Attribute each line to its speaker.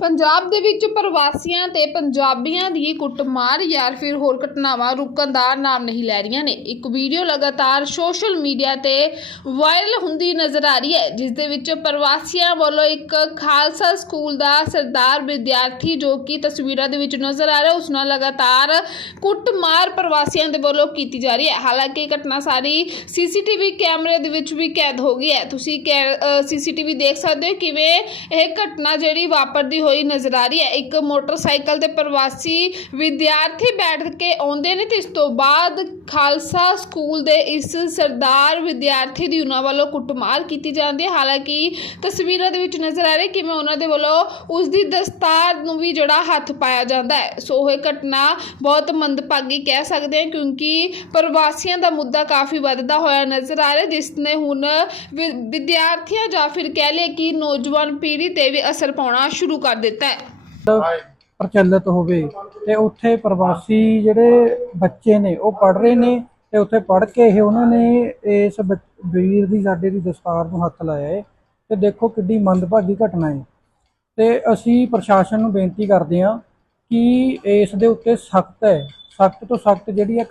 Speaker 1: ਪੰਜਾਬ ਦੇ ਵਿੱਚ ਪ੍ਰਵਾਸੀਆਂ ਤੇ ਪੰਜਾਬੀਆਂ ਦੀ ਕੁੱਟਮਾਰ ਜਾਂ ਫਿਰ ਹੋਰ ਘਟਨਾਵਾਂ ਰੁਕਣ ਦਾ ਨਾਮ ਨਹੀਂ ਲੈ ਰਹੀਆਂ ਨੇ। ਇੱਕ ਵੀਡੀਓ ਲਗਾਤਾਰ ਸੋਸ਼ਲ ਮੀਡੀਆ ਤੇ ਵਾਇਰਲ ਹੁੰਦੀ ਨਜ਼ਰ ਆ ਰਹੀ ਹੈ, ਜਿਸ ਦੇ ਵਿੱਚ ਪ੍ਰਵਾਸੀਆਂ ਵੱਲੋਂ ਇੱਕ ਖਾਲਸਾ ਸਕੂਲ ਦਾ ਸਰਦਾਰ ਵਿਦਿਆਰਥੀ ਜੋ ਕਿ ਤਸਵੀਰਾਂ ਦੇ ਵਿੱਚ ਨਜ਼ਰ ਆ ਰਿਹਾ, ਉਸ ਨਾਲ ਲਗਾਤਾਰ ਕੁੱਟਮਾਰ ਪ੍ਰਵਾਸੀਆਂ ਦੇ ਵੱਲੋਂ ਕੀਤੀ ਜਾ ਰਹੀ ਹੈ। ਹਾਲਾਂਕਿ ਇਹ ਘਟਨਾ ਸਾਰੀ ਸੀਸੀਟੀਵੀ ਕੈਮਰੇ ਦੇ ਵਿੱਚ ਵੀ ਕੈਦ ਹੋ ਗਈ ਹੈ। ਤੁਸੀਂ ਸੀਸੀਟੀਵੀ ਦੇਖ ਸਕਦੇ ਹੋ ਕਿਵੇਂ ਇਹ ਘਟਨਾ ਜਿਹੜੀ ਵਾਪਰਦੀ ਹੋਈ ਨਜ਼ਰ ਆ ਰਹੀ ਹੈ। ਇੱਕ ਮੋਟਰਸਾਈਕਲ ਤੇ ਪ੍ਰਵਾਸੀ ਵਿਦਿਆਰਥੀ ਬੈਠ ਕੇ ਆਉਂਦੇ ਨੇ ਤੇ ਇਸ ਤੋਂ ਬਾਅਦ ਖਾਲਸਾ ਸਕੂਲ ਦੇ ਇਸ ਸਰਦਾਰ ਵਿਦਿਆਰਥੀ ਦੀ ਉਹਨਾਂ ਵੱਲੋਂ ਕੁੱਟਮਾਰ ਕੀਤੀ ਜਾਂਦੀ ਹੈ। ਹਾਲਾਂਕਿ ਤਸਵੀਰਾਂ ਦੇ ਵਿੱਚ ਨਜ਼ਰ ਆ ਰਿਹਾ ਕਿਵੇਂ ਉਹਨਾਂ ਦੇ ਵੱਲੋਂ ਉਸ ਦੀ ਦਸਤਾਰ ਨੂੰ ਵੀ ਜਿਹੜਾ ਹੱਥ ਪਾਇਆ ਜਾਂਦਾ ਹੈ। ਸੋ ਇਹ ਘਟਨਾ ਬਹੁਤ ਮੰਦਭਾਗੀ ਕਹਿ ਸਕਦੇ ਹਾਂ ਕਿਉਂਕਿ ਪ੍ਰਵਾਸੀਆਂ ਦਾ ਮੁੱਦਾ ਕਾਫੀ ਵੱਧਦਾ ਹੋਇਆ ਨਜ਼ਰ ਆ ਰਿਹਾ, ਜਿਸ ਨੇ ਹੁਣ ਵਿ- ਵਿਦਿਆਰਥੀਆਂ ਜਾਂ ਫਿਰ ਕਹਿ ਲਈਏ ਕਿ ਨੌਜਵਾਨ ਪੀੜ੍ਹੀ ਤੇ ਵੀ ਅਸਰ ਪਾਉਣਾ ਸ਼ੁਰੂ ਕਰ ਦਿੱਤਾ ਹੈ।
Speaker 2: ਪ੍ਰਚਲਿਤ ਹੋਵੇ ਤੇ ਉੱਥੇ ਪ੍ਰਵਾਸੀ ਜਿਹੜੇ ਬੱਚੇ ਨੇ, ਉਹ ਪੜ ਰਹੇ ਨੇ ਤੇ ਉੱਥੇ ਪੜ ਕੇ ਇਹ ਉਹਨਾਂ ਨੇ ਇਸ ਬੱਚ- ਵੀਰ ਦੀ, ਸਾਡੇ ਦੀ ਦਸਤਾਰ ਨੂੰ ਹੱਥ ਲਾਇਆ ਹੈ ਤੇ ਦੇਖੋ ਕਿੱਡੀ ਮੰਦਭਾਗੀ ਘਟਨਾ ਹੈ ਤੇ ਅਸੀਂ ਪ੍ਰਸ਼ਾਸਨ ਨੂੰ ਬੇਨਤੀ ਕਰਦੇ ਹਾਂ ਕਿ ਇਸ ਦੇ ਉੱਤੇ ਸਖਤ ਹੈ। ਸਖਤ ਤੋਂ ਸਖਤ ਜਿਹੜੀ ਹੈ